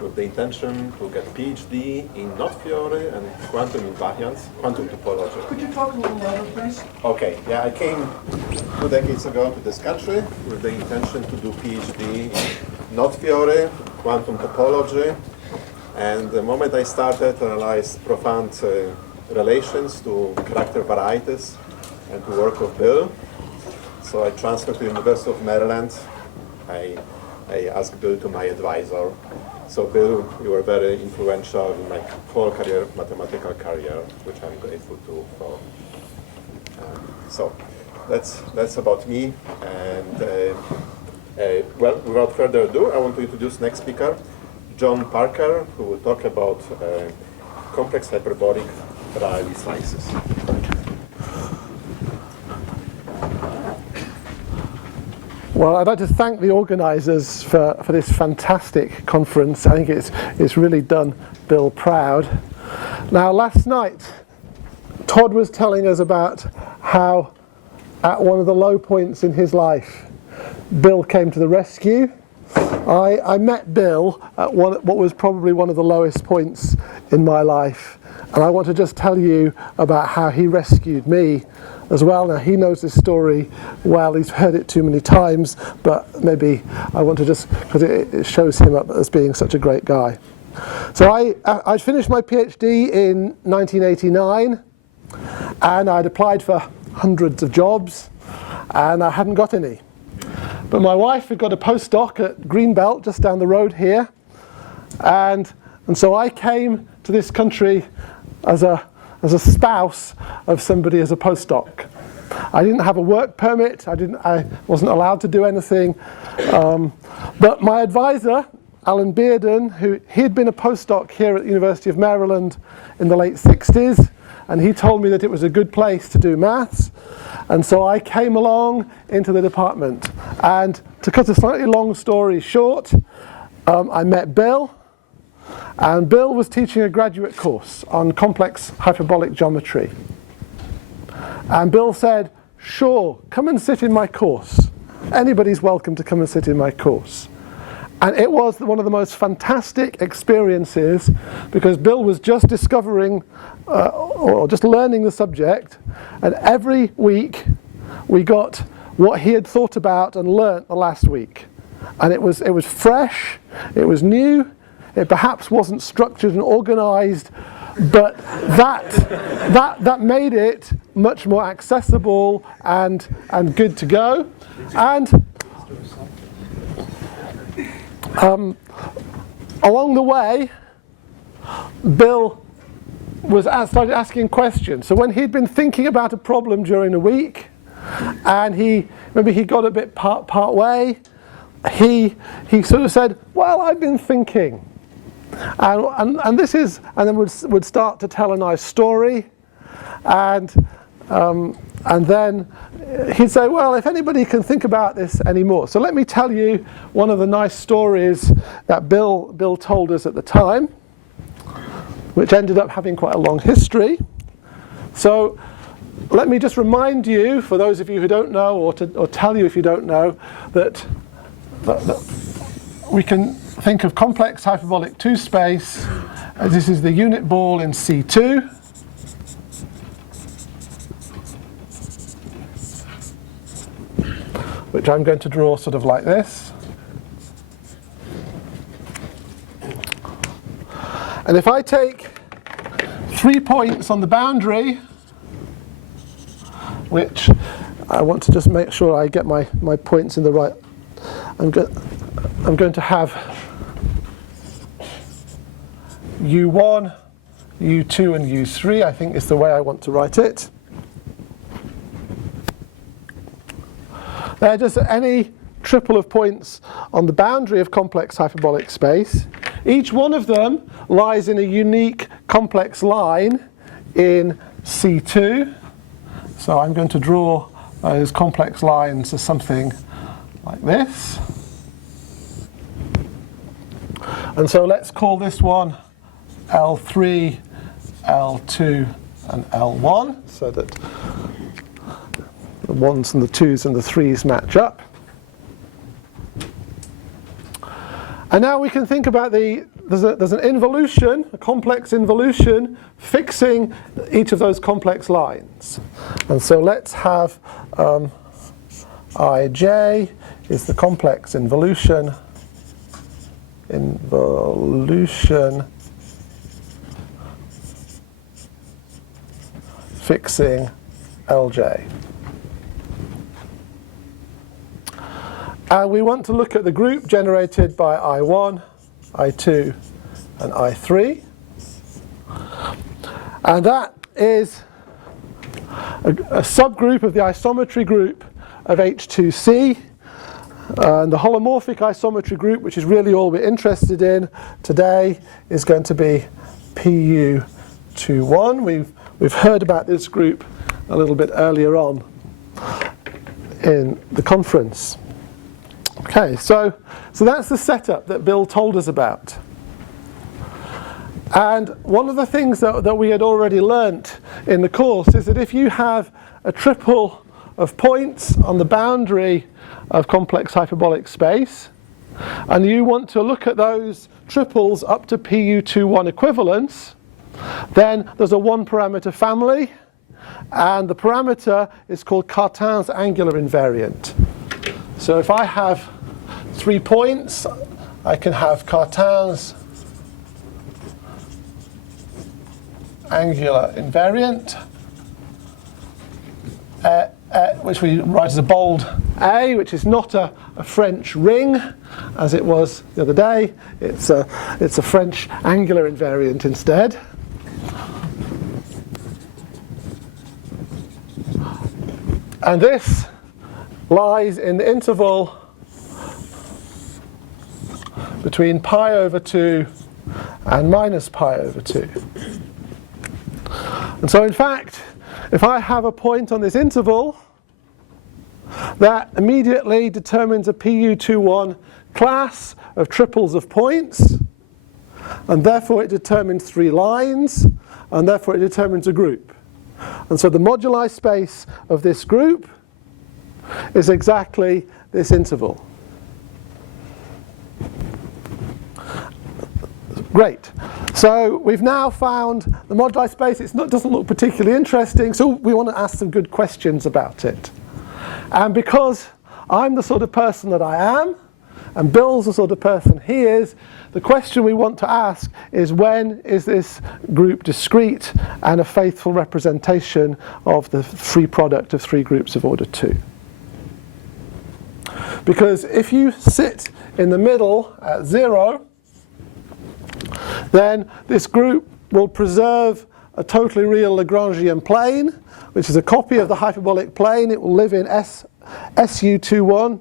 with the intention to get PhD in knot theory and quantum invariance, quantum topology. Could you talk a little louder, please? Okay, yeah, I came 2 decades ago to this country with the intention to do PhD in knot theory, quantum topology, and the moment I started, I realized profound relations to character varieties and to work with Bill. So I transferred to the University of Maryland. I asked Bill to my advisor. So Bill, you were very influential in my whole career, mathematical career, which I'm grateful to for. So that's about me. And well, without further ado, I want to introduce next speaker, John Parker, who will talk about complex hyperbolic Rayleigh slices. Well, I'd like to thank the organisers for this fantastic conference. I think it's really done Bill proud. Now, last night, Todd was telling us about how, at one of the low points in his life, Bill came to the rescue. I met Bill at what was probably one of the lowest points in my life. And I want to just tell you about how he rescued me as well. Now, he knows this story well, he's heard it too many times, but maybe I want to just, because it shows him up as being such a great guy. So I finished my PhD in 1989, and I'd applied for hundreds of jobs, and I hadn't got any. But my wife had got a postdoc at Greenbelt, just down the road here, and so I came to this country as a spouse of somebody as a postdoc. I didn't have a work permit. I wasn't allowed to do anything. But my advisor, Alan Bearden, he'd been a postdoc here at the University of Maryland in the late 60s, and he told me that it was a good place to do maths. And so I came along into the department. And to cut a slightly long story short, I met Bill. And Bill was teaching a graduate course on complex hyperbolic geometry. And Bill said, sure, come and sit in my course. Anybody's welcome to come and sit in my course. And it was one of the most fantastic experiences, because Bill was just discovering or just learning the subject, and every week we got what he had thought about and learnt the last week. And it was fresh, it was new. It perhaps wasn't structured and organised, but that made it much more accessible and good to go. And along the way, Bill started asking questions. So when he'd been thinking about a problem during the week, and maybe he got a bit part way, he sort of said, "Well, I've been thinking." And then would start to tell a nice story, and then he'd say, well, if anybody can think about this anymore. So let me tell you one of the nice stories that Bill told us at the time, which ended up having quite a long history. So let me just remind you, for those of you who don't know, or tell you if you don't know, that we can think of complex hyperbolic 2 space as this is the unit ball in C2. Which I'm going to draw sort of like this. And if I take 3 points on the boundary, which I want to just make sure I get my points in the right, I'm going to have U1, U2 and U3, I think is the way I want to write it. They're just any triple of points on the boundary of complex hyperbolic space. Each one of them lies in a unique complex line in C2. So I'm going to draw those complex lines as something like this. And so let's call this one L3, L2, and L1, so that the 1s and the 2s and the 3s match up. And now we can think about there's an involution, a complex involution, fixing each of those complex lines. And so let's have ij is the complex involution fixing Lj. And we want to look at the group generated by I1, I2, and I3. And that is a subgroup of the isometry group of H2C. And the holomorphic isometry group, which is really all we're interested in today, is going to be Pu21. We've heard about this group a little bit earlier on in the conference. Okay, so that's the setup that Bill told us about. And one of the things that we had already learnt in the course is that if you have a triple of points on the boundary of complex hyperbolic space, and you want to look at those triples up to Pu21 equivalence, then there's a one parameter family, and the parameter is called Cartan's angular invariant. So if I have 3 points, I can have Cartan's angular invariant, which we write as a bold A, which is not a French ring, as it was the other day. It's a French angular invariant instead. And this lies in the interval between pi over 2 and minus pi over 2. And so in fact, if I have a point on this interval, that immediately determines a Pu21 class of triples of points, and therefore it determines 3 lines, and therefore it determines a group. And so the moduli space of this group is exactly this interval. Great. So we've now found the moduli space. It doesn't look particularly interesting, so we want to ask some good questions about it. And because I'm the sort of person that I am, and Bill's the sort of person he is, the question we want to ask is, when is this group discrete and a faithful representation of the free product of 3 groups of order 2? Because if you sit in the middle at 0, then this group will preserve a totally real Lagrangian plane, which is a copy of the hyperbolic plane. It will live in SO21,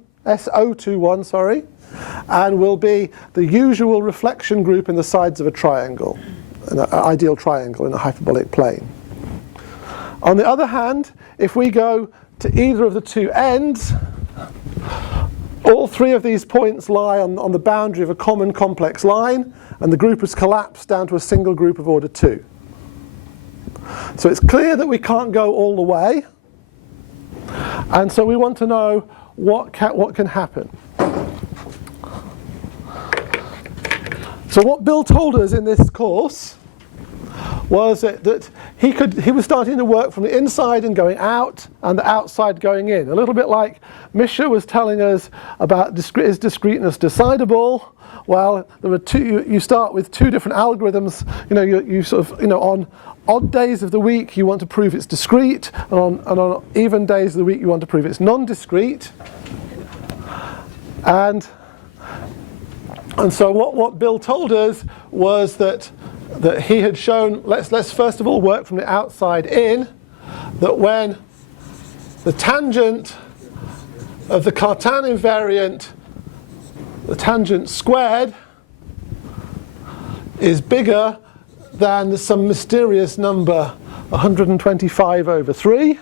and will be the usual reflection group in the sides of a triangle, an ideal triangle in a hyperbolic plane. On the other hand, if we go to either of the 2 ends, all 3 of these points lie on the boundary of a common complex line, and the group has collapsed down to a single group of order 2. So it's clear that we can't go all the way, and so we want to know what can happen. So what Bill told us in this course was that he was starting to work from the inside and going out, and the outside going in. A little bit like Misha was telling us about is discreteness decidable. Well, there are 2. You start with 2 different algorithms. You sort of on odd days of the week you want to prove it's discrete, and on even days of the week you want to prove it's non-discrete. And so what Bill told us was that he had shown, let's first of all work from the outside in, that when the tangent of the Cartan invariant, the tangent squared, is bigger than some mysterious number 125 over 3,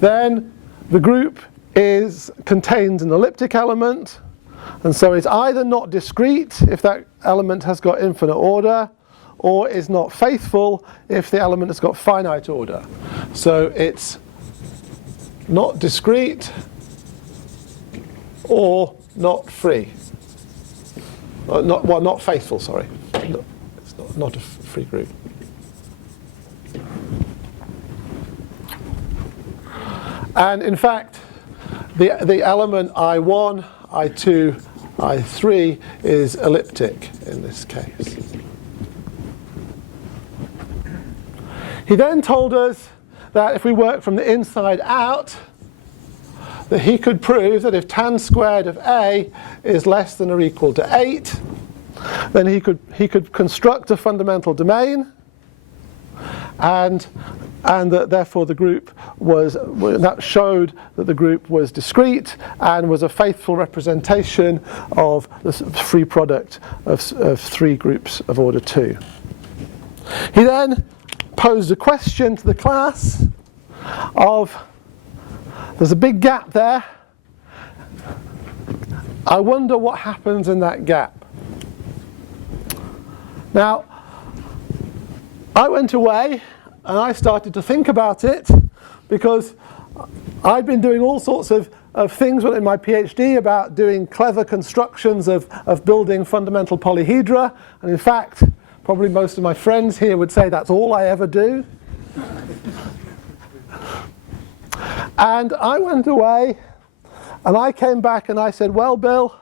then the group contains an elliptic element, and so it's either not discrete if that element has got infinite order, or is not faithful if the element has got finite order. So it's not discrete or not free. Not faithful, sorry. No, it's not a free group. And in fact, the element I1, I2, I3 is elliptic in this case. He then told us that if we work from the inside out, that he could prove that if tan squared of A is less than or equal to 8, then he could construct a fundamental domain, and that therefore the group that showed that the group was discrete and was a faithful representation of the free product of three groups of order 2. He then posed a question to the class of, there's a big gap there, I wonder what happens in that gap. Now, I went away and I started to think about it, because I'd been doing all sorts of things in my PhD about doing clever constructions of building fundamental polyhedra, and in fact, probably most of my friends here would say that's all I ever do. And I went away and I came back and I said, well, Bill,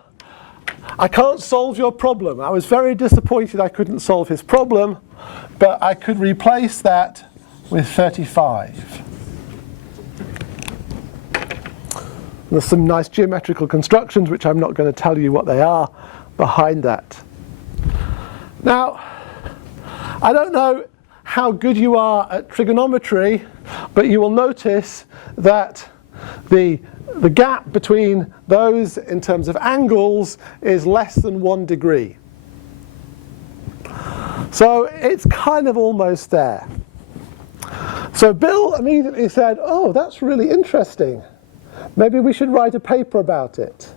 I can't solve your problem. I was very disappointed I couldn't solve his problem, but I could replace that with 35. There's some nice geometrical constructions, which I'm not going to tell you what they are, behind that. Now, I don't know how good you are at trigonometry, but you will notice that the gap between those in terms of angles is less than 1 degree. So it's kind of almost there. So Bill immediately said, oh, that's really interesting. Maybe we should write a paper about it.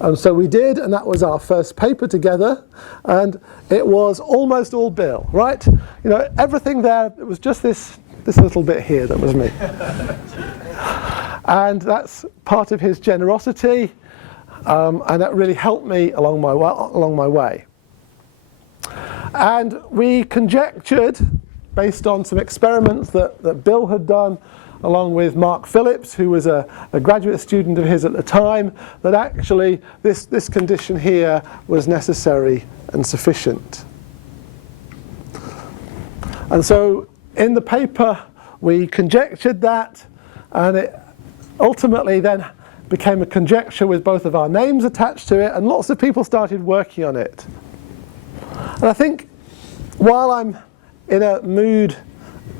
And so we did, and that was our first paper together, and it was almost all Bill, right? You know, everything there, it was just this little bit here that was me. And that's part of his generosity, and that really helped me along my way. And we conjectured, based on some experiments that Bill had done, along with Mark Phillips, who was a graduate student of his at the time, that actually this condition here was necessary and sufficient. And so in the paper we conjectured that, and it ultimately then became a conjecture with both of our names attached to it, and lots of people started working on it. And I think while I'm in a mood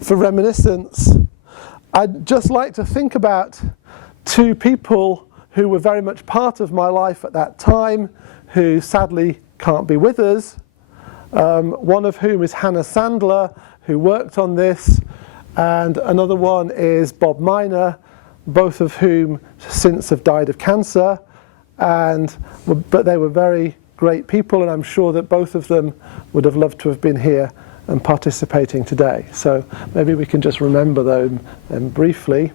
for reminiscence, I'd just like to think about two people who were very much part of my life at that time, who sadly can't be with us. One of whom is Hannah Sandler, who worked on this, and another one is Bob Miner, both of whom since have died of cancer, but they were very great people, and I'm sure that both of them would have loved to have been here and participating today. So maybe we can just remember them briefly.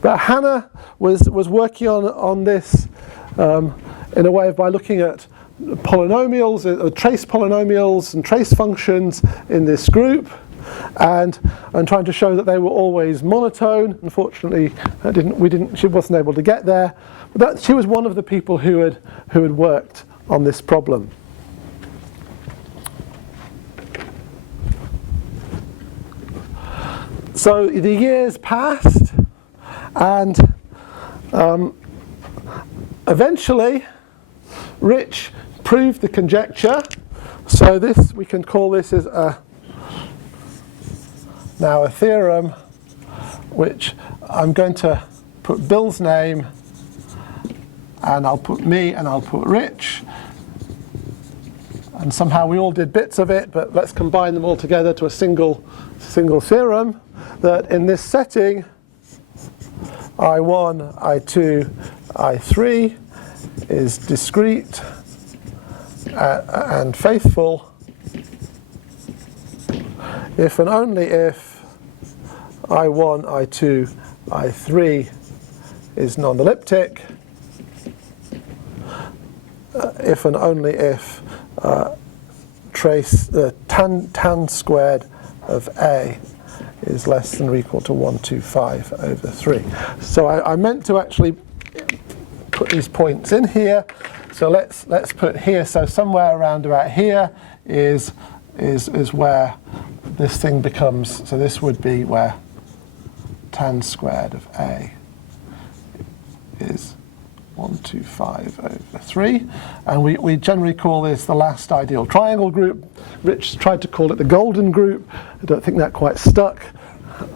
But Hannah was working on this in a way by looking at polynomials, trace polynomials and trace functions in this group, and trying to show that they were always monotone. Unfortunately, she wasn't able to get there. But she was one of the people who had worked on this problem. So the years passed, and eventually Rich proved the conjecture. So this, we can call this as now a theorem, which I'm going to put Bill's name, and I'll put me, and I'll put Rich. And somehow we all did bits of it, but let's combine them all together to a single theorem, that in this setting, I1, I2, I3 is discrete and faithful if and only if I1, I2, I3 is non-elliptic, if and only if trace tan squared of A is less than or equal to 125 over 3. So I meant to actually put these points in here. So let's put here. So somewhere around about here is where this thing becomes. So this would be where tan squared of A is 125 over 3. And we generally call this the last ideal triangle group. Rich tried to call it the golden group. I don't think that quite stuck.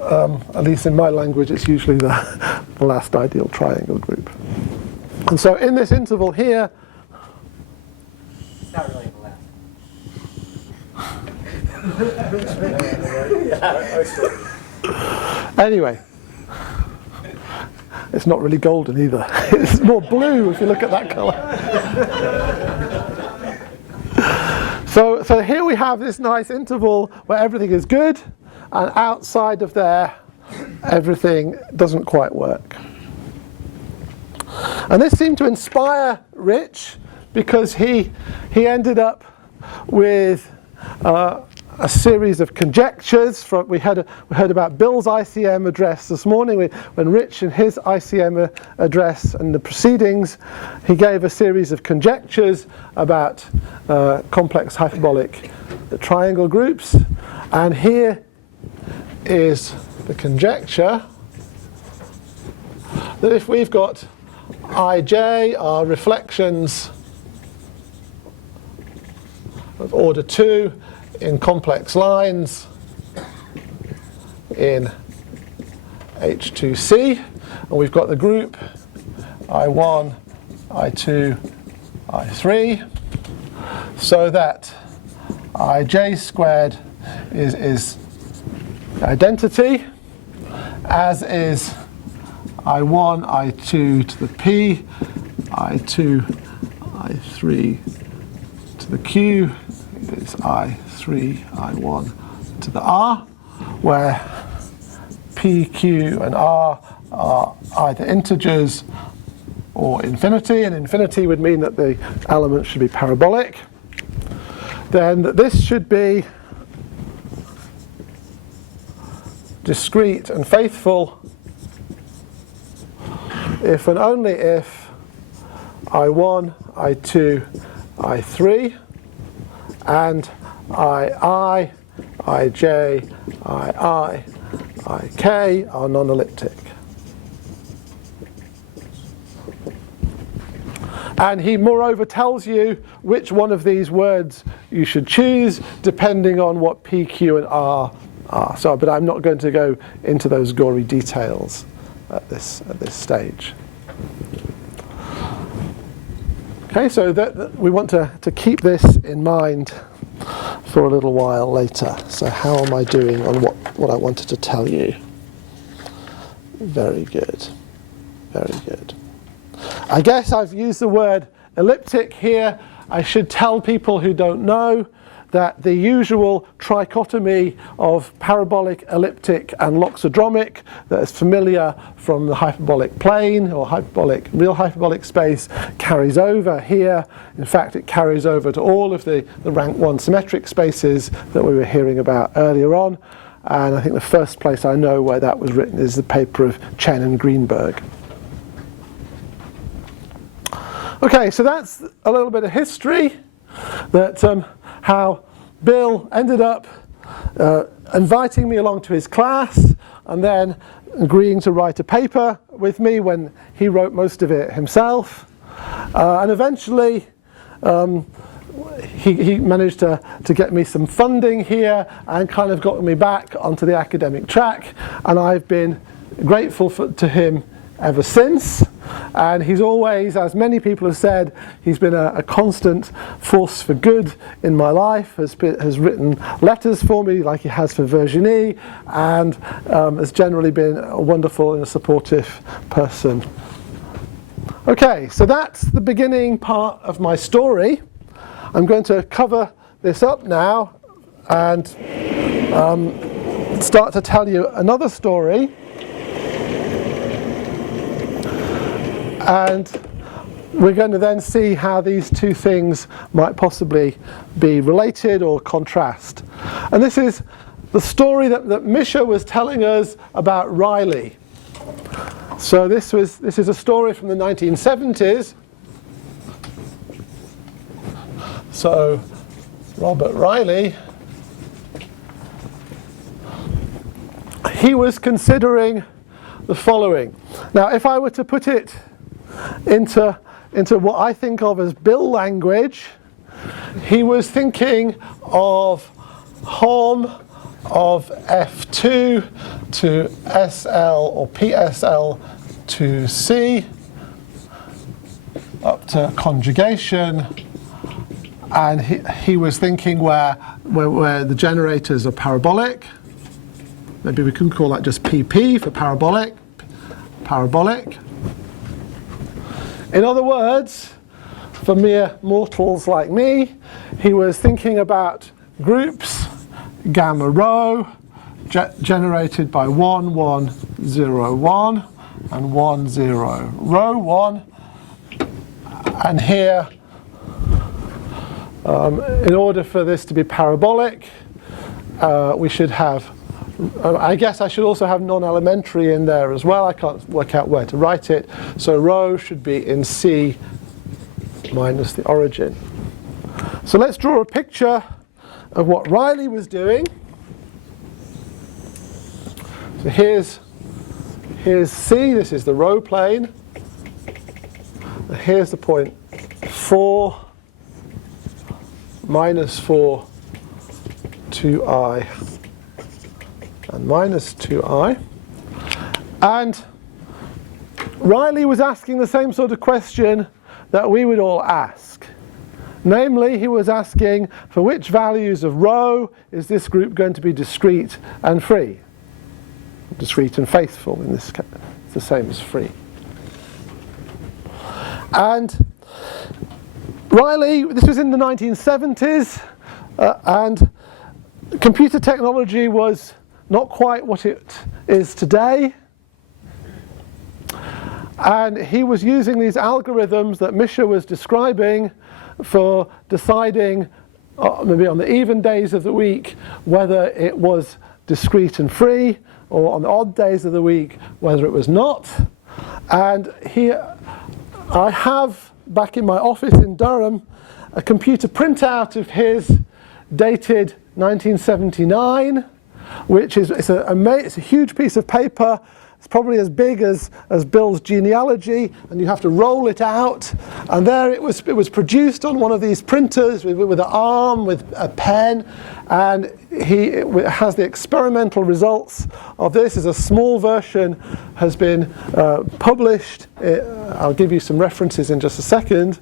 At least in my language, it's usually the last ideal triangle group. And so in this interval here, it's not really the last. anyway, it's not really golden either. It's more blue if you look at that color. So here we have this nice interval where everything is good, and outside of there, everything doesn't quite work. And this seemed to inspire Rich, because he ended up with a series of conjectures. We heard about Bill's ICM address this morning. When Rich in his ICM address and the proceedings, he gave a series of conjectures about complex hyperbolic triangle groups. And here is the conjecture that if we've got Ij are reflections of order 2 in complex lines in H2C, and we've got the group I1, I2, I3, so that Ij squared is identity, as is I1, I2 to the P, I2, I3 to the Q, is I3, I1 to the R, where P, Q, and R are either integers or infinity, and infinity would mean that the element should be parabolic. Then this should be discrete and faithful if and only if I1, I2, I3 and II, Ij, II, Ik are non-elliptic. And he moreover tells you which one of these words you should choose depending on what P, Q, and R are. So, but I'm not going to go into those gory details at this stage. Okay, so we want to keep this in mind for a little while later. So how am I doing on what I wanted to tell you? Very good. Very good. I guess I've used the word elliptic here. I should tell people who don't know that the usual trichotomy of parabolic, elliptic, and loxodromic that is familiar from the hyperbolic plane or real hyperbolic space carries over here. In fact, it carries over to all of the rank 1 symmetric spaces that we were hearing about earlier on. And I think the first place I know where that was written is the paper of Chen and Greenberg. Okay, so that's a little bit of history, that how Bill ended up inviting me along to his class and then agreeing to write a paper with me when he wrote most of it himself. And eventually he managed to get me some funding here and kind of got me back onto the academic track. And I've been grateful to him ever since. And he's always, as many people have said, he's been a constant force for good in my life, has written letters for me like he has for Virginie, and has generally been a wonderful and a supportive person. Okay, so that's the beginning part of my story. I'm going to cover this up now and start to tell you another story. And we're going to then see how these two things might possibly be related or contrast. And this is the story that Misha was telling us about Riley. So this is a story from the 1970s. So Robert Riley, he was considering the following. Now, if I were to put it into what I think of as Bill language, he was thinking of Hom of F2 to SL or PSL to C up to conjugation, and he was thinking where the generators are parabolic. Maybe we can call that just PP for parabolic. In other words, for mere mortals like me, he was thinking about groups gamma rho generated by 1, 1, 0, 1 and 1, 0, rho 1. And here, in order for this to be parabolic, we should have, I guess I should also have non-elementary in there as well. I can't work out where to write it. So rho should be in C minus the origin. So let's draw a picture of what Riley was doing. So here's C, this is the rho plane. And here's the point 4, minus 4, 2i, and minus 2i. And Riley was asking the same sort of question that we would all ask. Namely, he was asking for which values of rho is this group going to be discrete and free? Discrete and faithful in this case. It's the same as free. And Riley, this was in the 1970s, and computer technology was not quite what it is today. And he was using these algorithms that Misha was describing for deciding, maybe on the even days of the week, whether it was discrete and free, or on the odd days of the week, whether it was not. And here I have, back in my office in Durham, a computer printout of his dated 1979, which is it's a huge piece of paper. It's probably as big as Bill's genealogy, and you have to roll it out. And there it was produced on one of these printers with an arm, with a pen, and it has the experimental results of this. As a small version has been published. I'll give you some references in just a second.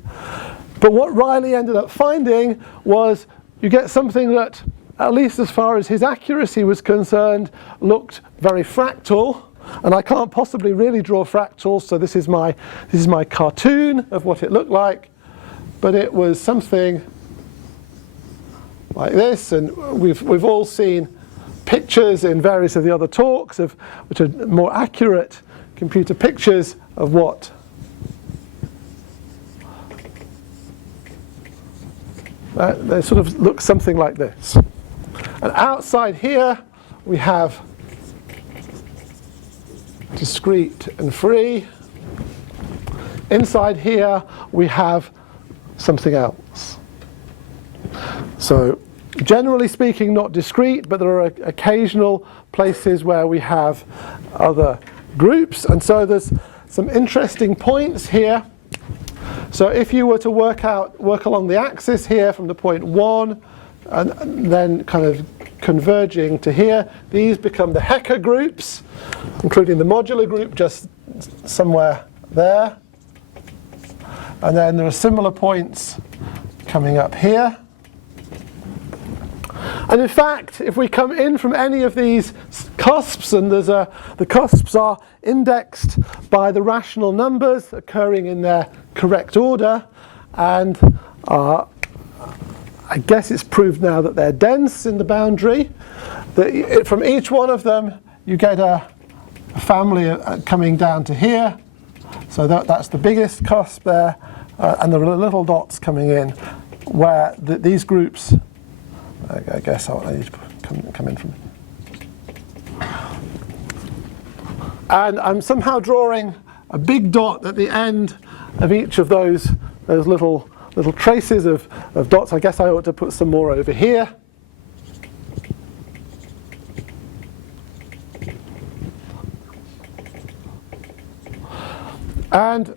But what Riley ended up finding was you get something that, at least as far as his accuracy was concerned, looked very fractal. And I can't possibly really draw fractals, so this is my cartoon of what it looked like. But it was something like this, and we've all seen pictures in various of the other talks of which are more accurate computer pictures of what they sort of look something like this. And outside here we have discrete and free. Inside here we have something else. So generally speaking, not discrete, but there are occasional places where we have other groups. And so there's some interesting points here. So if you were to work along the axis here from the point 1 and then kind of converging to here, these become the Hecker groups, including the modular group just somewhere there. And then there are similar points coming up here. And in fact, if we come in from any of these cusps, and the cusps are indexed by the rational numbers occurring in their correct order, and I guess it's proved now that they're dense in the boundary. From each one of them, you get a family coming down to here. So that's the biggest cusp there. and there are little dots coming in where these groups, I guess I need to come in from. And I'm somehow drawing a big dot at the end of each of those little traces of dots. I guess I ought to put some more over here. And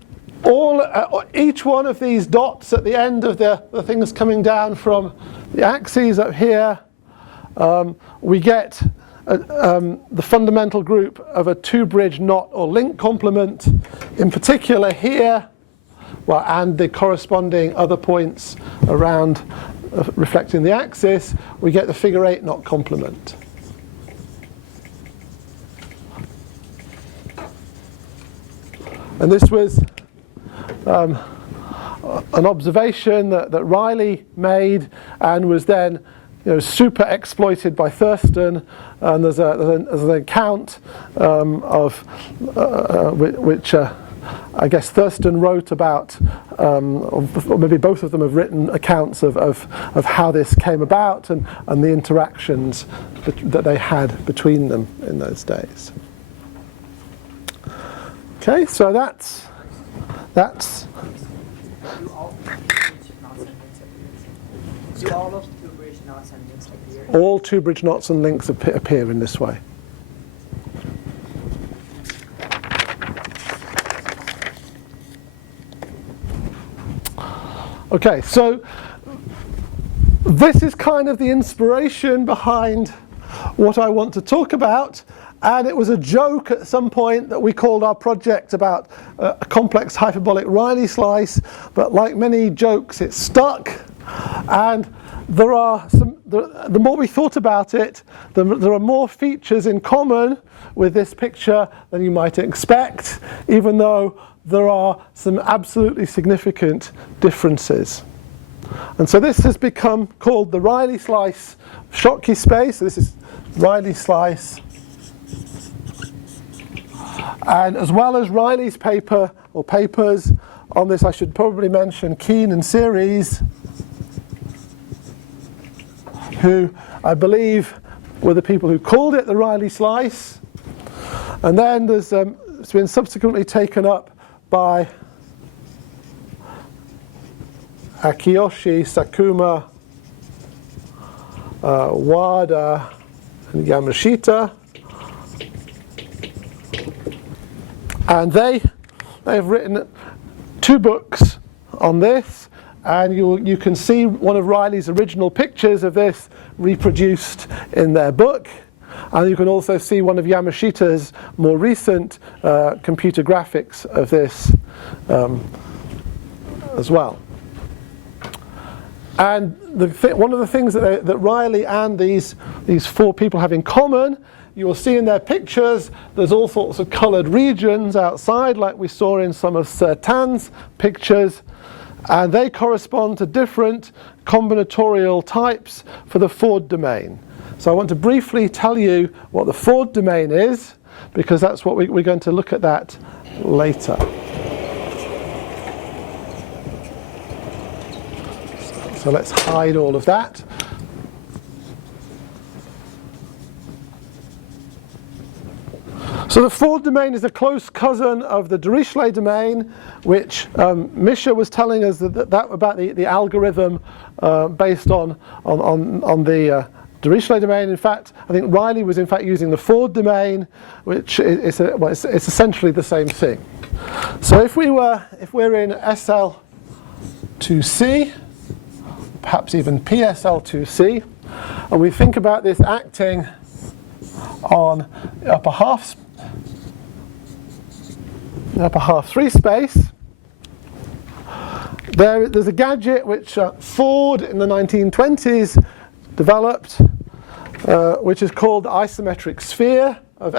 each one of these dots at the end of the things coming down from the axes up here, we get the fundamental group of a two-bridge knot or link complement, in particular here, well, and the corresponding other points around reflecting the axis, we get the figure 8 knot complement. And this was an observation that Riley made and was then super exploited by Thurston. And there's an account of which I guess Thurston wrote about, or maybe both of them have written accounts of how this came about and the interactions that they had between them in those days. Okay, so that's Do all of the two-bridge knots and links appear? all two-bridge knots and links appear in this way. Okay, so this is kind of the inspiration behind what I want to talk about. And it was a joke at some point that we called our project about a complex hyperbolic Riley slice, but like many jokes, it stuck. And there are the more we thought about it, there are more features in common with this picture than you might expect, even though there are some absolutely significant differences. And so this has become called the Riley slice Schottky space. So this is Riley slice. And as well as Riley's paper or papers on this, I should probably mention Keane and Series, who I believe were the people who called it the Riley slice. And then it's been subsequently taken up by Akiyoshi, Sakuma, Wada, and Yamashita. And they've written 2 books on this, and you can see one of Riley's original pictures of this reproduced in their book. And you can also see one of Yamashita's more recent computer graphics of this as well. And one of the things that Riley and these 4 people have in common, you will see in their pictures, there's all sorts of coloured regions outside, like we saw in some of Sir Tan's pictures, and they correspond to different combinatorial types for the Ford domain. So I want to briefly tell you what the Ford domain is, because that's what we're going to look at that later. So let's hide all of that. So the Ford domain is a close cousin of the Dirichlet domain, which Misha was telling us that about the algorithm based on the Dirichlet domain. In fact, I think Riley was in fact using the Ford domain, which is it's essentially the same thing. So if we're in SL2C, perhaps even PSL2C, and we think about this acting on upper half 3 space, there's a gadget which Ford in the 1920s developed, which is called the isometric sphere of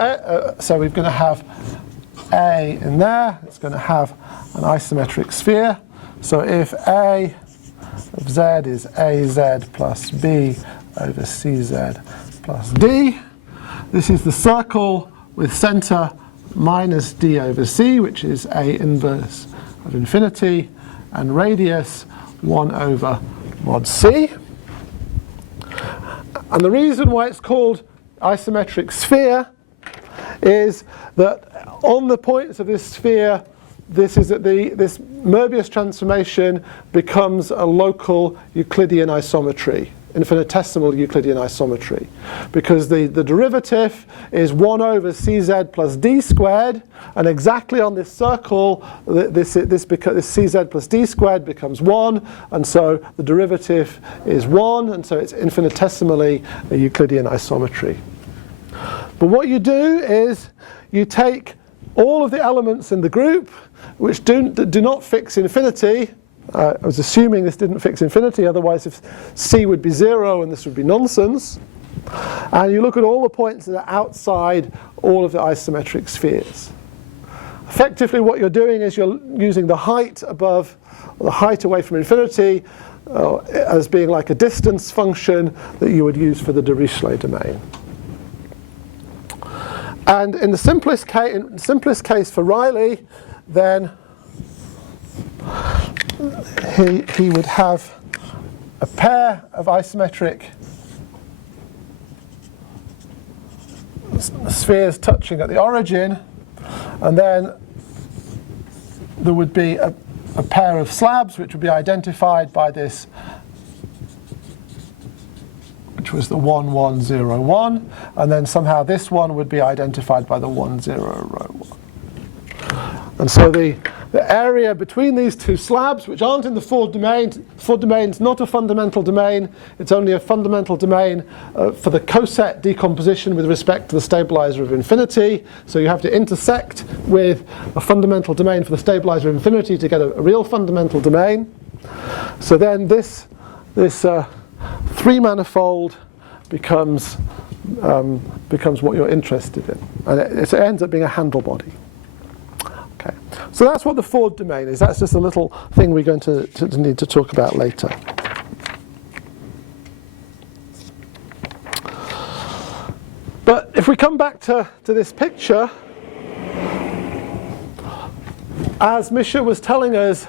so we're going to have A in there, it's going to have an isometric sphere. So if A of Z is AZ plus B over CZ plus D, this is the circle with center minus D over C, which is A inverse of infinity, and radius 1 over mod c. And the reason why it's called isometric sphere is that on the points of this sphere, this Möbius transformation becomes a local Euclidean isometry, infinitesimal Euclidean isometry, because the derivative is 1 over cz plus d squared, and exactly on this circle, this cz plus d squared becomes 1, and so the derivative is 1, and so it's infinitesimally a Euclidean isometry. But what you do is you take all of the elements in the group which do not fix infinity. I was assuming this didn't fix infinity, otherwise if c would be 0 and this would be nonsense. And you look at all the points that are outside all of the isometric spheres. Effectively what you're doing is you're using the height above, or the height away from infinity, as being like a distance function that you would use for the Dirichlet domain. And in the simplest case for Riley, then he would have a pair of isometric spheres touching at the origin, and then there would be a pair of slabs which would be identified by this, which was the 1, 1, 0, 1, and then somehow this one would be identified by the 1, 0, rho 1. And so the area between these two slabs, which aren't in the fourth domain's not a fundamental domain, it's only a fundamental domain for the coset decomposition with respect to the stabilizer of infinity. So you have to intersect with a fundamental domain for the stabilizer of infinity to get a real fundamental domain. So then this three-manifold becomes what you're interested in, and it ends up being a handle body. Okay, so that's what the fourth domain is. That's just a little thing we're going to need to talk about later. But if we come back to this picture, as Misha was telling us,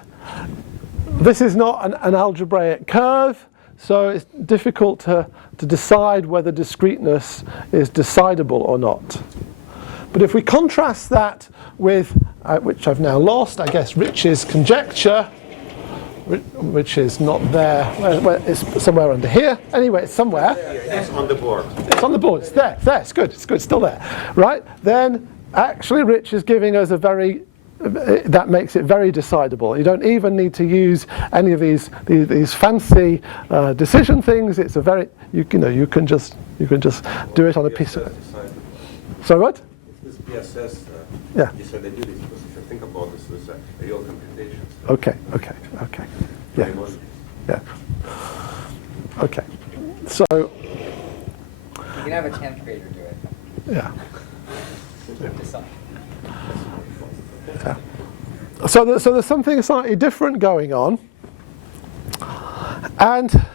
this is not an algebraic curve, so it's difficult to decide whether discreteness is decidable or not. But if we contrast that with, which I've now lost, I guess, Rich's conjecture, which is not there, it's somewhere under here. Anyway, it's somewhere. It's on the board. It's on the board, it's there, it's good, it's still there, right? Then actually Rich is giving us that makes it very decidable. You don't even need to use any of these fancy decision things. It's a very, you can just do it on a piece of it. So what? This BSS, yeah. You said they do this because if you think about this, there's a real computation. Okay. Yeah. Yeah. Okay. So. You can have a 10th grader do it. Yeah. Decide. Yeah. So there's something slightly different going on, and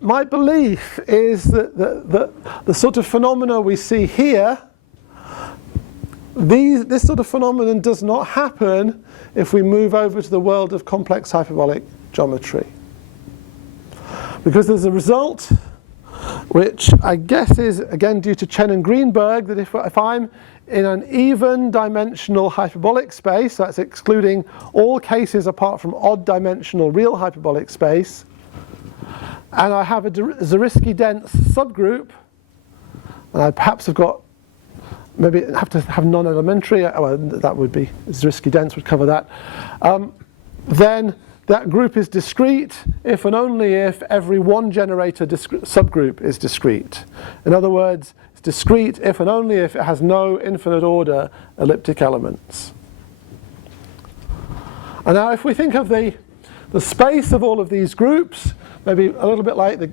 my belief is that the sort of phenomena we see here, this sort of phenomenon does not happen if we move over to the world of complex hyperbolic geometry, because there's a result which I guess is again due to Chen and Greenberg, that if I'm in an even dimensional hyperbolic space, that's excluding all cases apart from odd dimensional real hyperbolic space, and I have a Zariski dense subgroup, and I perhaps have got, maybe have to have non-elementary, well, that would be, Zariski dense would cover that, then that group is discrete if and only if every one generator subgroup is discrete. In other words, it's discrete if and only if it has no infinite order elliptic elements. And now if we think of the space of all of these groups, maybe a little bit like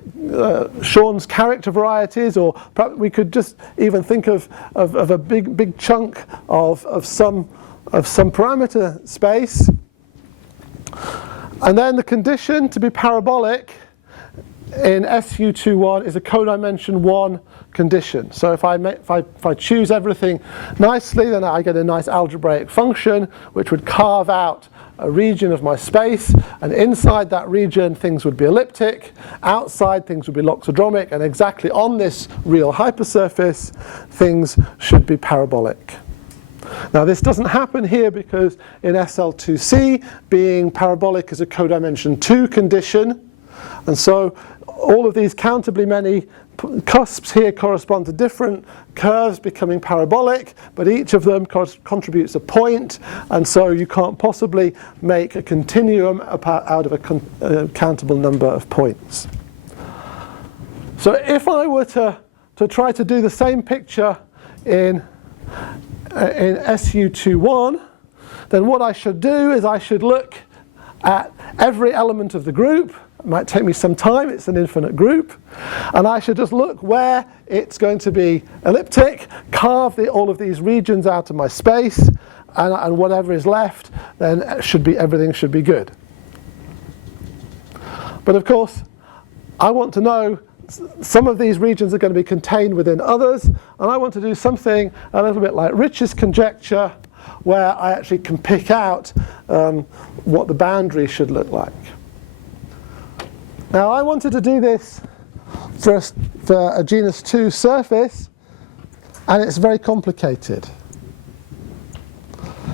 Sean's character varieties, or perhaps we could just even think of a big chunk of some parameter space. And then the condition to be parabolic in SU21 is a codimension 1 condition. So if I choose everything nicely, then I get a nice algebraic function which would carve out a region of my space, and inside that region things would be elliptic, outside things would be loxodromic, and exactly on this real hypersurface things should be parabolic. Now this doesn't happen here because in SL2C being parabolic is a codimension 2 condition, and so all of these countably many cusps here correspond to different curves becoming parabolic, but each of them contributes a point, and so you can't possibly make a continuum out of a countable number of points. So if I were to try to do the same picture in SU21, then what I should do is I should look at every element of the group. It might take me some time, it's an infinite group, and I should just look where it's going to be elliptic, carve all of these regions out of my space, and whatever is left, then everything should be good. But of course, I want to know some of these regions are going to be contained within others, and I want to do something a little bit like Rich's conjecture, where I actually can pick out what the boundary should look like. Now I wanted to do this for a genus 2 surface, and it's very complicated.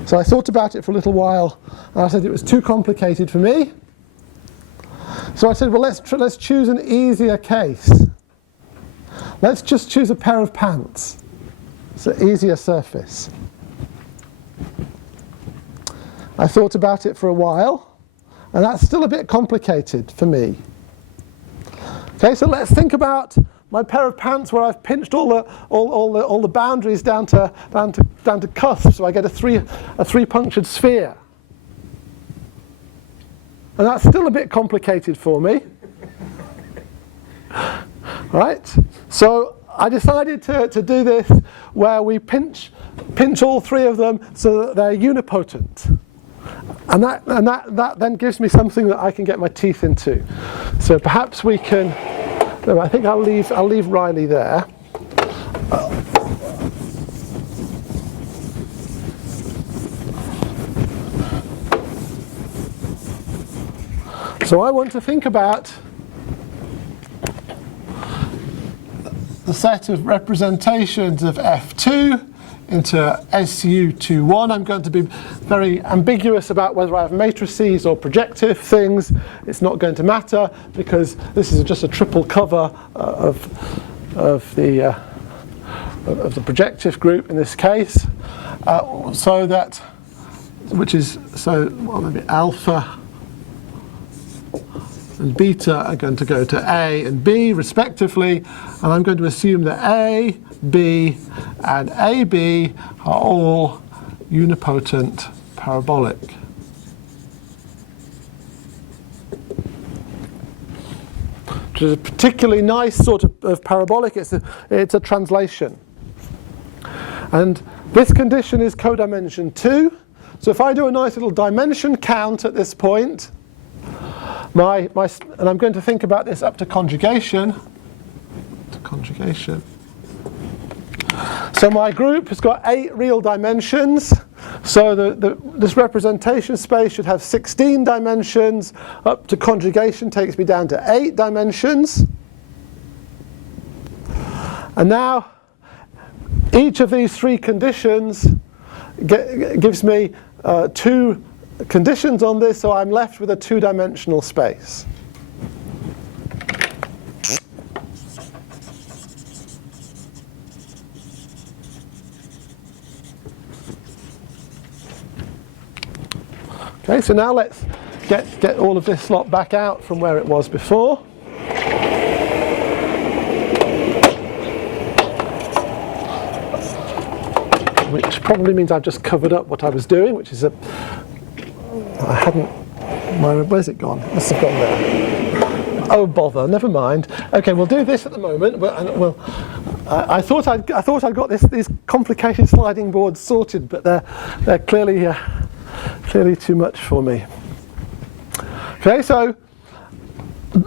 So I thought about it for a little while, and I said it was too complicated for me. So I said, well, let's choose an easier case. Let's just choose a pair of pants. It's an easier surface. I thought about it for a while, and that's still a bit complicated for me. Okay, so let's think about my pair of pants where I've pinched all the boundaries down to cusps, so I get a three punctured sphere. And that's still a bit complicated for me. Right? So I decided to do this where we pinch all three of them so that they're unipotent. And that then gives me something that I can get my teeth into. So perhaps we can, no, I think I'll leave Riley there. So I want to think about the set of representations of F2 into SU21. I'm going to be very ambiguous about whether I have matrices or projective things. It's not going to matter because this is just a triple cover of the projective group in this case. So that, maybe alpha and beta are going to go to A and B respectively, and I'm going to assume that A, B, and AB are all unipotent parabolic. Which is a particularly nice sort of parabolic. It's a translation. And this condition is codimension 2. So if I do a nice little dimension count at this point, and I'm going to think about this up to conjugation. So my group has got 8 real dimensions. So this representation space should have 16 dimensions. Up to conjugation takes me down to 8 dimensions. And now each of these 3 conditions gives me 2 conditions on this, so I'm left with a 2-dimensional space. Okay, so now let's get all of this lot back out from where it was before. Which probably means I've just covered up what I was doing, which is where's it gone? It must have gone there. Oh bother, never mind. Okay, we'll do this at the moment. I thought I'd got these complicated sliding boards sorted, but they're clearly too much for me. Okay, so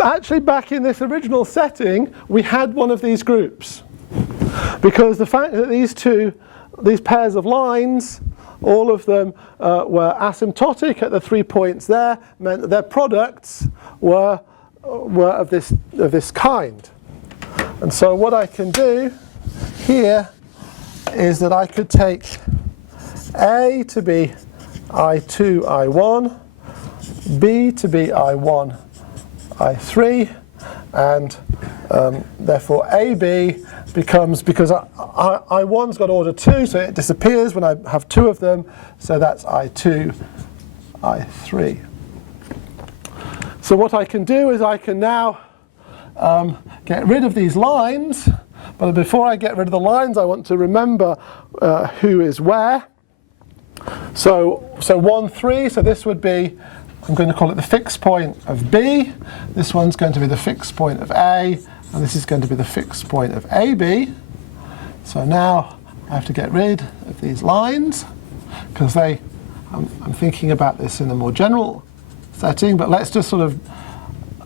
actually back in this original setting, we had one of these groups. Because the fact that these pairs of lines, all of them were asymptotic at the 3 points there, meant that their products were of this kind. And so what I can do here is that I could take A to be I2, I1, B to be I1, I3, and therefore AB becomes, because I1's got order 2, so it disappears when I have 2 of them, so that's I2, I3. So what I can do is I can now get rid of these lines, but before I get rid of the lines I want to remember who is where. So 1, 3, so this would be, I'm going to call it the fixed point of B, this one's going to be the fixed point of A, and this is going to be the fixed point of AB. So now I have to get rid of these lines, because I'm thinking about this in a more general setting, but let's just sort of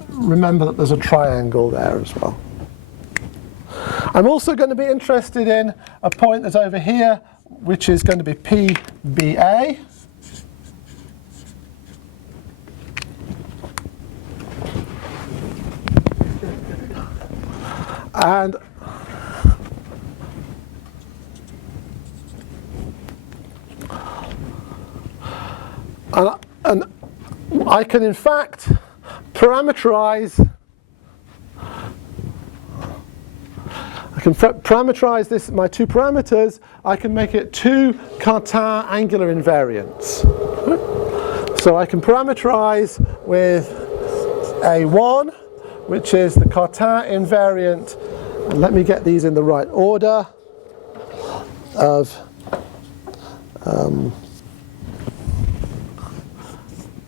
remember that there's a triangle there as well. I'm also going to be interested in a point that's over here, which is going to be PBA. And I can in fact parameterize this, my 2 parameters, I can make it 2 Cartan angular invariants. So I can parameterize with A1, which is the Cartan invariant, and let me get these in the right order, of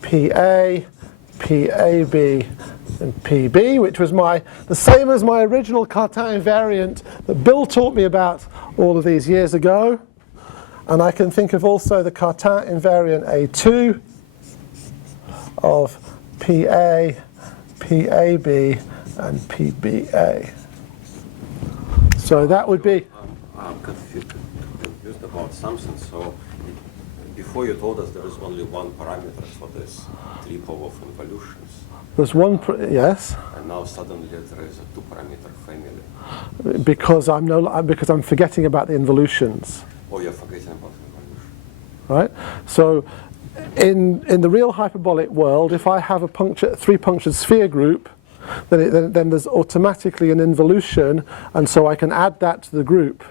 PA, PAB, and PB, which was the same as my original Cartan invariant that Bill taught me about all of these years ago. And I can think of also the Cartan invariant A2 of PA, PAB, and PBA. So that would be... I'm confused about something. So before you told us there is only one parameter for this triple of involutions. There's one, yes. And now suddenly there is a 2-parameter family. Because I'm forgetting about the involutions. Oh, you're forgetting about involution. Right? So in the real hyperbolic world, if I have a 3-punctured sphere group, then there's automatically an involution, and so I can add that to the group.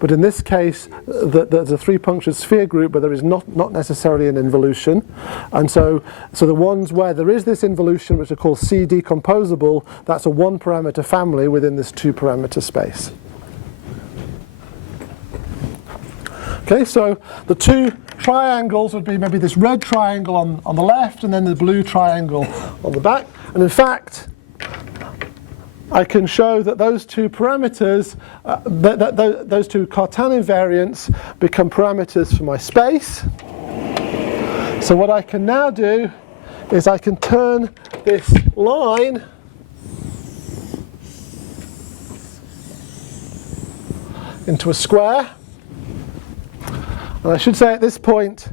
But in this case, there's a 3-punctured sphere group, but there is not necessarily an involution. And so the ones where there is this involution, which are called C decomposable, that's a 1-parameter family within this 2-parameter space. Okay, so the 2 triangles would be maybe this red triangle on the left, and then the blue triangle on the back. And in fact, I can show that those 2 parameters, those 2 Cartan invariants become parameters for my space. So what I can now do is I can turn this line into a square. And I should say at this point,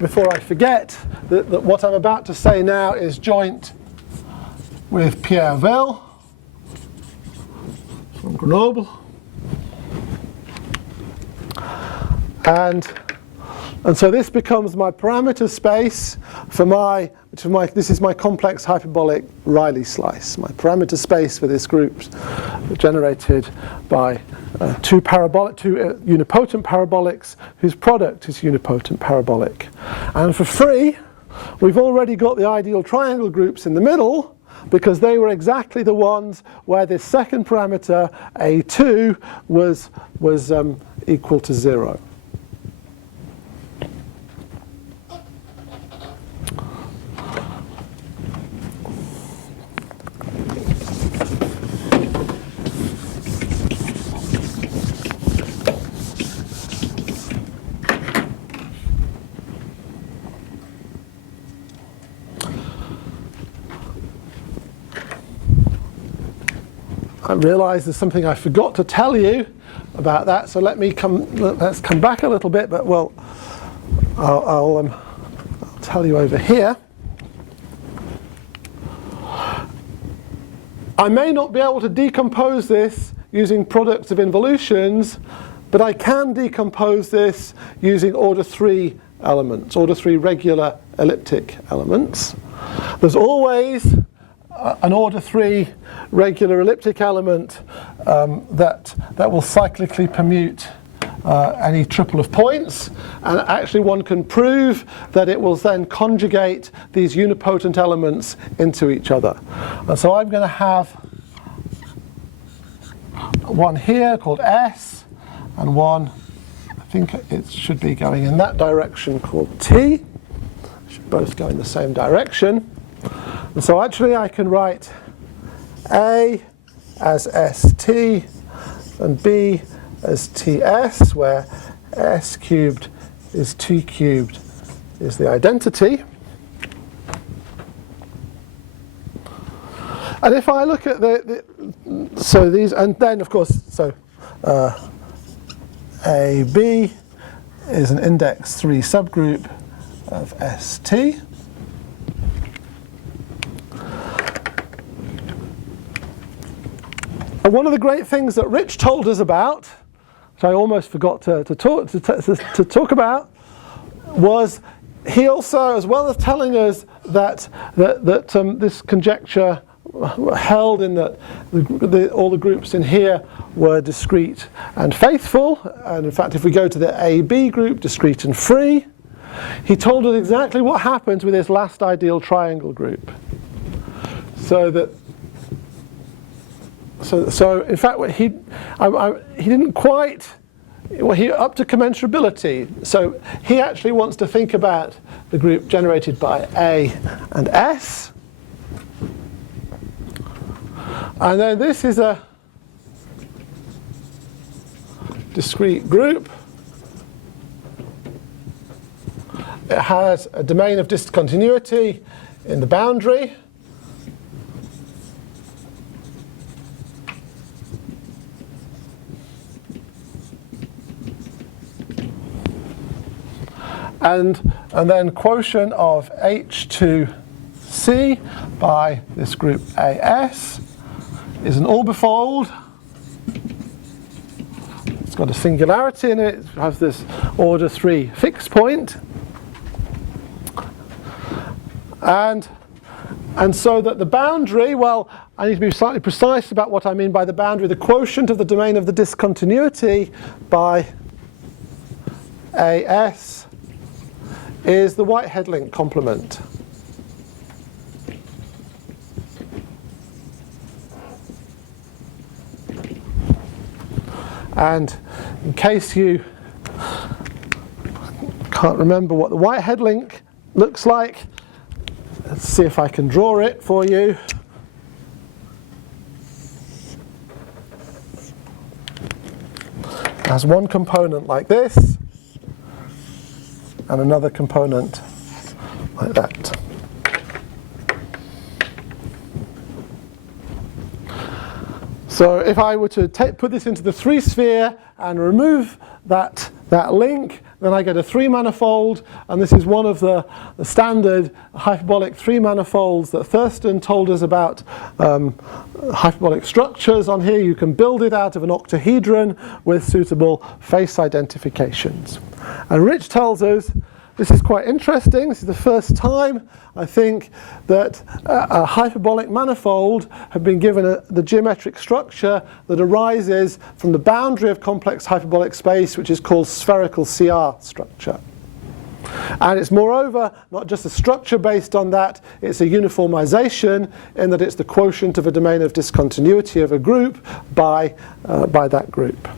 before I forget, that what I'm about to say now is joint with Pierre Vell from Grenoble, and so this becomes my parameter space for this is my complex hyperbolic Rayleigh slice, my parameter space for this group generated by 2 unipotent parabolics whose product is unipotent parabolic. And for free, we've already got the ideal triangle groups in the middle, because they were exactly the ones where this second parameter, A2, was equal to 0. I realise there's something I forgot to tell you about that, so let's come back a little bit, but well, I'll tell you over here. I may not be able to decompose this using products of involutions, but I can decompose this using order 3 elements, order 3 regular elliptic elements. There's always an order 3 regular elliptic element that will cyclically permute any triple of points, and actually one can prove that it will then conjugate these unipotent elements into each other. And so I'm going to have one here called S, and one, I think it should be going in that direction, called T. They should both go in the same direction. And so actually I can write A as ST and B as TS, where S cubed is T cubed is the identity. And if I look at so these, and then of course, so AB is an index 3 subgroup of ST. And one of the great things that Rich told us about, which I almost forgot to talk about, was he also, as well as telling us that this conjecture held in that all the groups in here were discrete and faithful, and in fact if we go to the AB group, discrete and free, he told us exactly what happens with this last ideal triangle group. So in fact he didn't quite, well, he up to commensurability, so he actually wants to think about the group generated by A and S. And then this is a discrete group. It has a domain of discontinuity in the boundary. And then quotient of H2C by this group AS is an orbifold. It's got a singularity in it. It has this order 3 fixed point. And so that the boundary, well, I need to be slightly precise about what I mean by the boundary. The quotient of the domain of the discontinuity by AS is the Whitehead link complement. And in case you can't remember what the Whitehead link looks like, let's see if I can draw it for you. It has one component like this, and another component like that. So if I were to put this into the 3-sphere and remove that link, then I get a 3-manifold, and this is one of the standard hyperbolic 3-manifolds that Thurston told us about. Hyperbolic structures on here, you can build it out of an octahedron with suitable face identifications. And Rich tells us, this is quite interesting, this is the first time I think that a hyperbolic manifold have been given the geometric structure that arises from the boundary of complex hyperbolic space, which is called spherical CR structure. And it's moreover not just a structure based on that, it's a uniformization in that it's the quotient of a domain of discontinuity of a group by that group.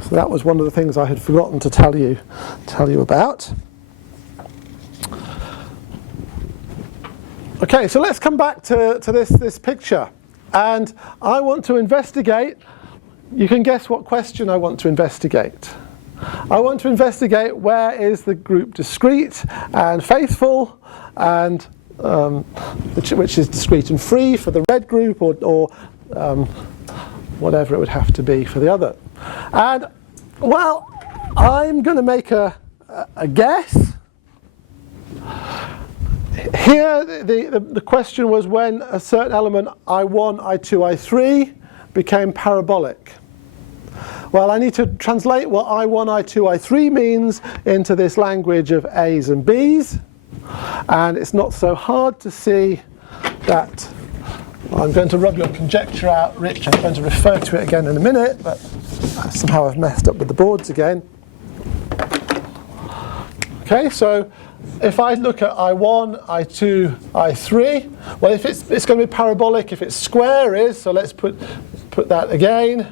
So that was one of the things I had forgotten to tell you about. Okay, so let's come back to this picture. And I want to investigate, you can guess what question I want to investigate. I want to investigate where is the group discrete and faithful, and which is discrete and free for the red group, or whatever it would have to be for the other. And, well, I'm going to make a guess. Here, the question was when a certain element I1, I2, I3 became parabolic. Well, I need to translate what I1, I2, I3 means into this language of A's and B's. And it's not so hard to see that. Well, I'm going to rub your conjecture out, Rich. I'm going to refer to it again in a minute, but somehow I've messed up with the boards again. Okay, so if I look at I1, I2, I3, well, if it's going to be parabolic if its square is, so let's put that again.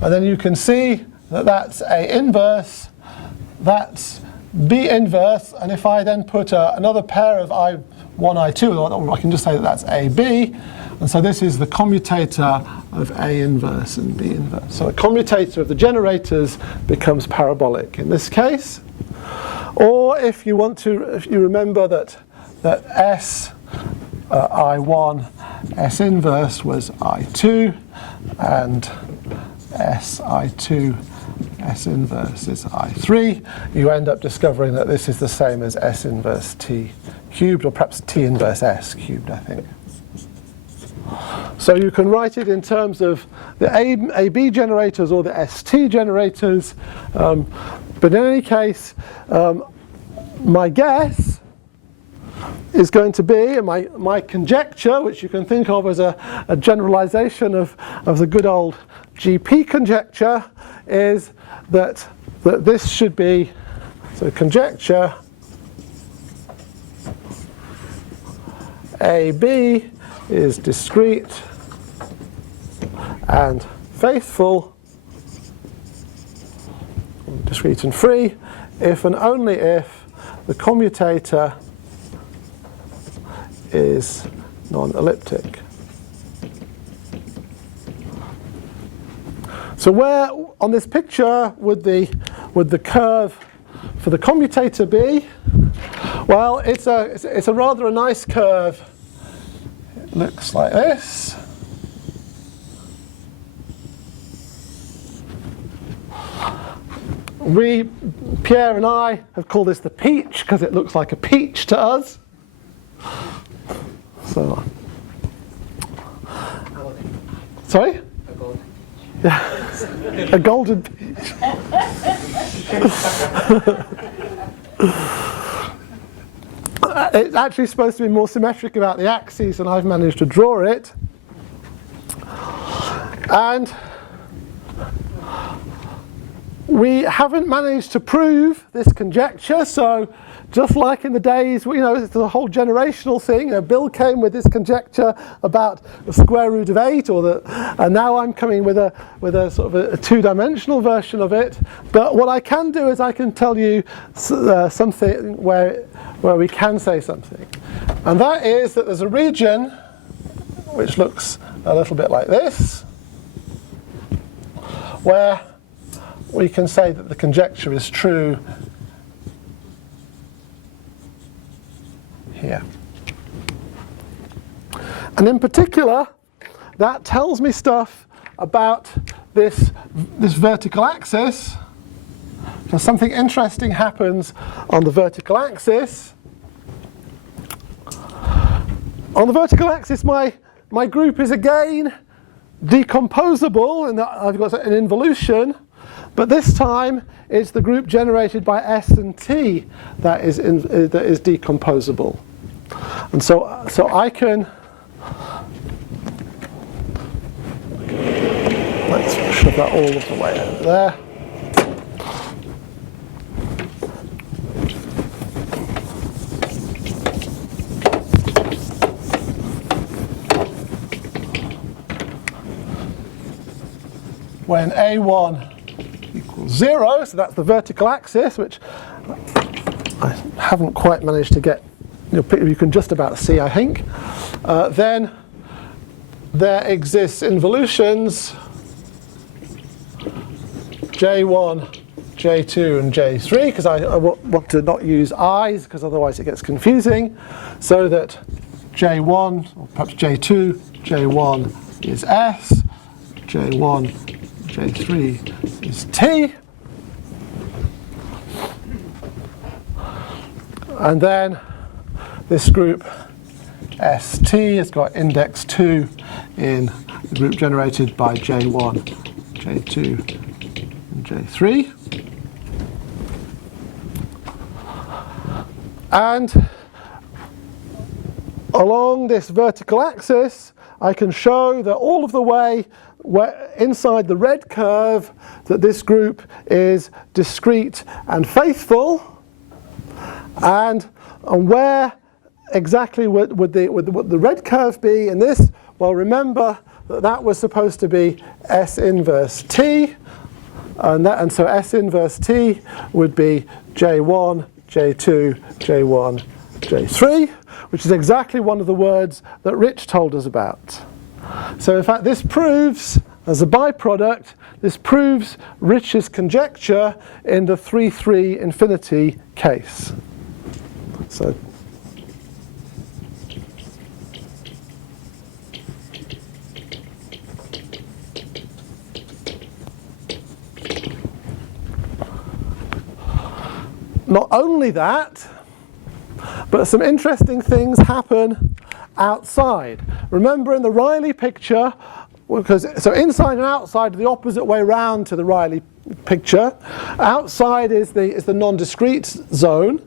And then you can see that that's A inverse, that's B inverse, and if I then put another pair of I1, I2, I can just say that that's AB, and so this is the commutator of A inverse and B inverse. So the commutator of the generators becomes parabolic in this case. Or if you want to, if you remember that S I1 S inverse was I2, and S I2 S inverse is I3, you end up discovering that this is the same as S inverse T cubed, or perhaps T inverse S cubed, I think. So you can write it in terms of the AB generators or the ST generators, but in any case, my guess is going to be, my conjecture, which you can think of as a generalization of the good old GP conjecture, is that this should be, so conjecture AB is discrete and faithful, discrete and free, if and only if the commutator is non-elliptic. So where on this picture would the curve for the commutator be? Well, it's a rather nice curve. It looks like this. Pierre and I have called this the peach because it looks like a peach to us. So, sorry? Yeah. A golden peach. It's actually supposed to be more symmetric about the axes, and I've managed to draw it. And we haven't managed to prove this conjecture, so just like in the days, it's a whole generational thing. Bill came with this conjecture about the square root of 8, and now I'm coming with a sort of a two-dimensional version of it. But what I can do is I can tell you something where we can say something, and that is that there's a region which looks a little bit like this, where we can say that the conjecture is true here. And in particular, that tells me stuff about this vertical axis. So something interesting happens on the vertical axis. On the vertical axis, my group is again decomposable, and I've got an involution. But this time, it's the group generated by S and T that is decomposable. And so I can, let's shove that all of the way over there. When A1 equals 0, so that's the vertical axis, which I haven't quite managed to get, you can just about see, I think. Then there exists involutions J1, J2, and J3, because want to not use i's because otherwise it gets confusing, so that J1, or perhaps J2, J1 is S, J1, J3 is T. And then this group ST has got index 2 in the group generated by J1, J2, and J3. And along this vertical axis, I can show that all of the way inside the red curve that this group is discrete and faithful. And where exactly would the red curve be in this? Well, remember that that was supposed to be S inverse T. And so S inverse T would be J1, J2, J1, J3, which is exactly one of the words that Rich told us about. So in fact, this proves, as a byproduct, this proves Rich's conjecture in the 3-3 infinity case. So not only that, but some interesting things happen outside. Remember in the Rayleigh picture, so inside and outside are the opposite way round to the Rayleigh picture. Outside is the non-discrete zone,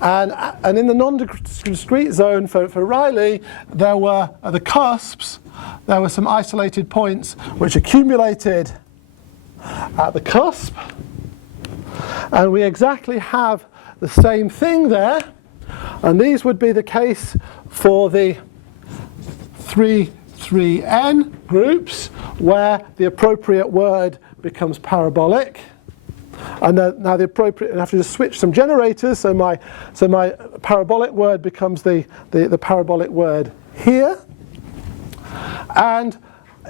and in the non-discrete zone for Rayleigh, there were at the cusps, there were some isolated points which accumulated at the cusp, and we exactly have the same thing there, and these would be the case for the 3-3n groups where the appropriate word becomes parabolic. And now the appropriate, I have to just switch some generators, so my parabolic word becomes the parabolic word here. And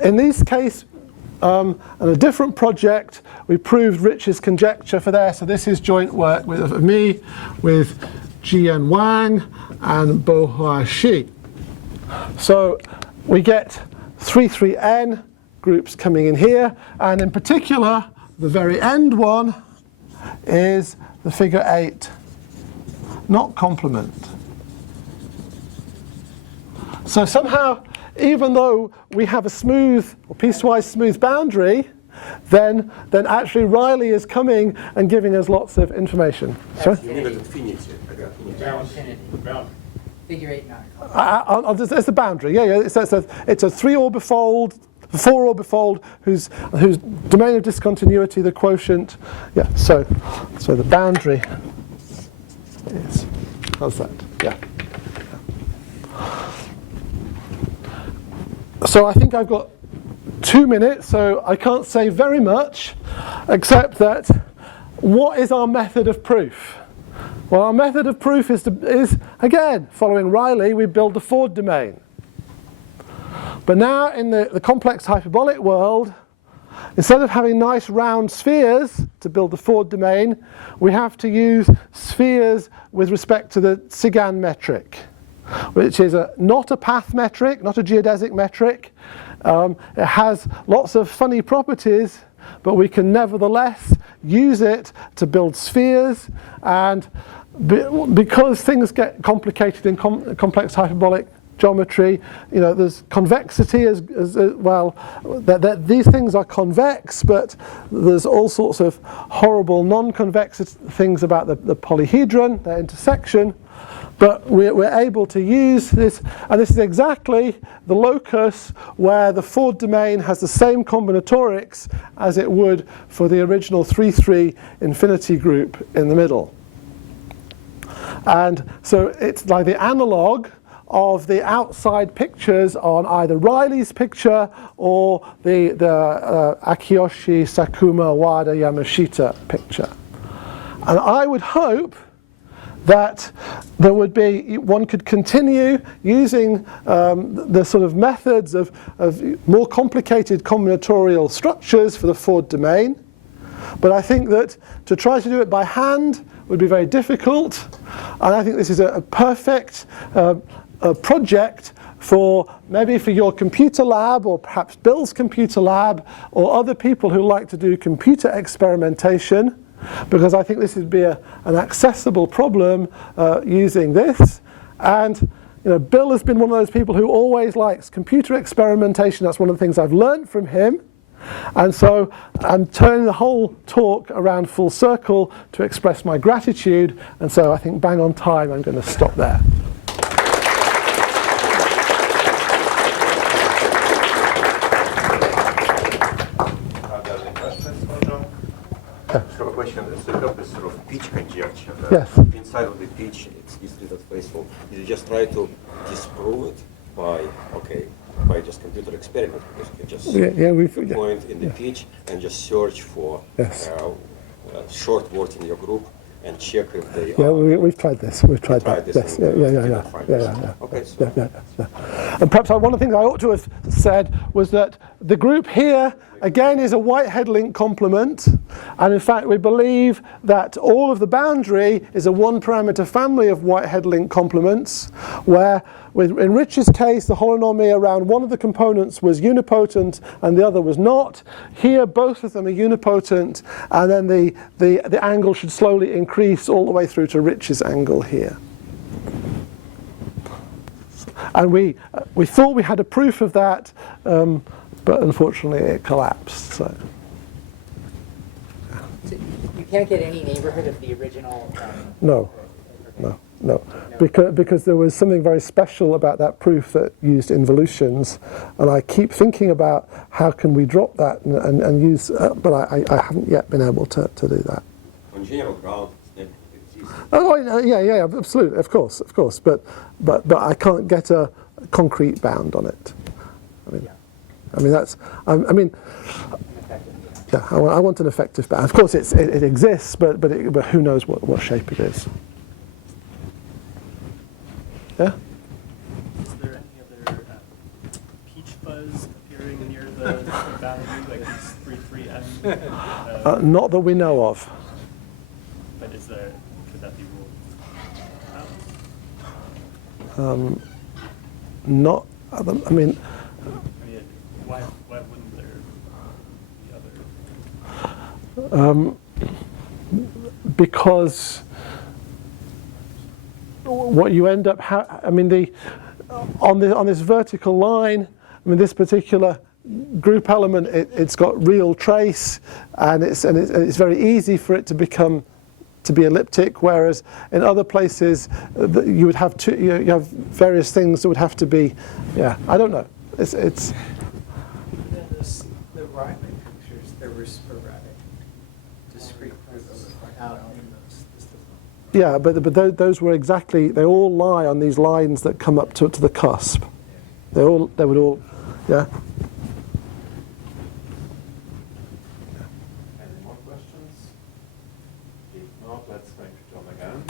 in this case, on a different project, we proved Rich's conjecture for there. So this is joint work of me with Jian Wang and Bohua Shi. So we get 3-3n groups coming in here, and in particular, the very end one is the figure 8, not complement. So somehow, even though we have a smooth or piecewise smooth boundary, then actually Rayleigh is coming and giving us lots of information. Sorry? You mean at infinity? Figure 8 not. It's the boundary. Yeah. It's a 3-orbifold, 4-orbifold whose domain of discontinuity, the quotient. Yeah. So the boundary is. How's that? Yeah. So I think I've got 2 minutes, so I can't say very much, except that what is our method of proof? Well, our method of proof is again, following Rayleigh, we build the Ford domain. But now in the complex hyperbolic world, instead of having nice round spheres to build the Ford domain, we have to use spheres with respect to the Sigan metric, which is not a path metric, not a geodesic metric. It has lots of funny properties, but we can nevertheless use it to build spheres. And because things get complicated in complex hyperbolic geometry, there's convexity as well. These things are convex, but there's all sorts of horrible non-convex things about the polyhedron, their intersection. But we're able to use this, and this is exactly the locus where the Ford domain has the same combinatorics as it would for the original 3-3 infinity group in the middle. And so it's like the analog of the outside pictures on either Rayleigh's picture or the Akiyoshi, Sakuma, Wada, Yamashita picture. And I would hope that there would be, one could continue using the sort of methods of more complicated combinatorial structures for the Ford domain, But I think that to try to do it by hand would be very difficult, and I think this is a perfect project for maybe for your computer lab, or perhaps Bill's computer lab, or other people who like to do computer experimentation, because I think this would be an accessible problem using this. And Bill has been one of those people who always likes computer experimentation. That's one of the things I've learned from him. And so I'm turning the whole talk around full circle to express my gratitude. And so I think bang on time, I'm going to stop there. I have a question. The topic is sort of pitch conjecture. Yes. Inside of the pitch, it's not faithful. You just try to disprove it by just computer experiment, because you can just point in the pitch and just search for short words in your group and check if they are. Yeah, we've tried this. We've tried that. Yes. Yeah. Okay. So And perhaps one of the things I ought to have said was that the group here, again, is a Whitehead link complement. And in fact, we believe that all of the boundary is a one-parameter family of Whitehead link complements, where in Rich's case, the holonomy around one of the components was unipotent and the other was not. Here, both of them are unipotent, and then the angle should slowly increase all the way through to Rich's angle here. And we thought we had a proof of that, but unfortunately it collapsed. So you can't get any neighborhood of the original. No. Because there was something very special about that proof that used involutions, and I keep thinking about how can we drop that and use, but I haven't yet been able to do that. on general ground, it exists. Oh yeah, absolutely, of course, but I can't get a concrete bound on it. I mean that's yeah. I want an effective bound. Of course, it exists, but who knows what shape it is. Yeah? Is there any other peach fuzz appearing near the boundary, like these 3,3M? Not that we know of. But could that be ruled out? Not. I mean, why wouldn't there be other? Because what you end up on this vertical line, this particular group element, it's got real trace, and it's very easy for it to be elliptic, whereas in other places you would have you have various things that would have to be, I don't know. It's The Riemann pictures, there were sporadic, discrete groups out in those. yeah, but those were exactly, they all lie on these lines that come up to the cusp. They would all, yeah. Any more questions? If not, let's thank John again.